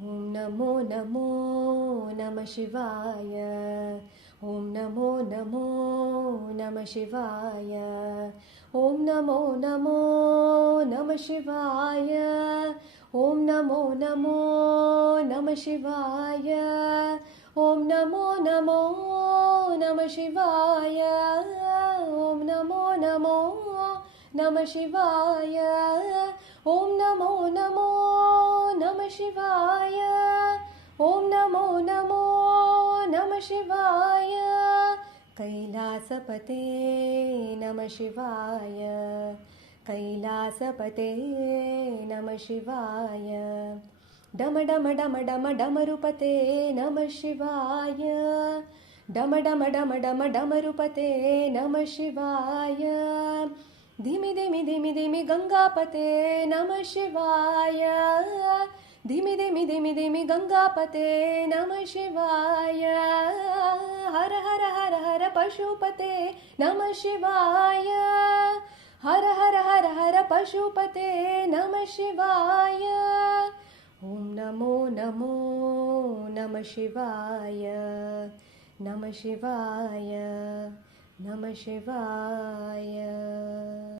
ॐ नमो नमो नमः शिवाय। ॐ नमो नमो नमः शिवाय। ॐ नमो नमो नमः शिवाय। ॐ नमो नमो नमः शिवाय। ॐ नमो नमो नमः शिवाय। ॐ नमो नमो नमः शिवाय। ॐ नमो नमो नमः शिवाय। ॐ नमो नमो नमः शिवाय। कैलासपते नमः शिवाय। कैलासपते नमः शिवाय। डम डम डम डम डमरुपते नमः शिवाय। डम डम डम डम डमरुपते नमः शिवाय। धिमि धिमि धिमि धिमि गंगापते नमः शिवाय। धिमि धिमि धिमि धिमि गंगापते नमः शिवाय। हर हर हर हर पशुपते नमः शिवाय। हर हर हर हर पशुपते नमः शिवाय। ॐ नमो नमो नमः शिवाय। नमः शिवाय। नमः शिवाय।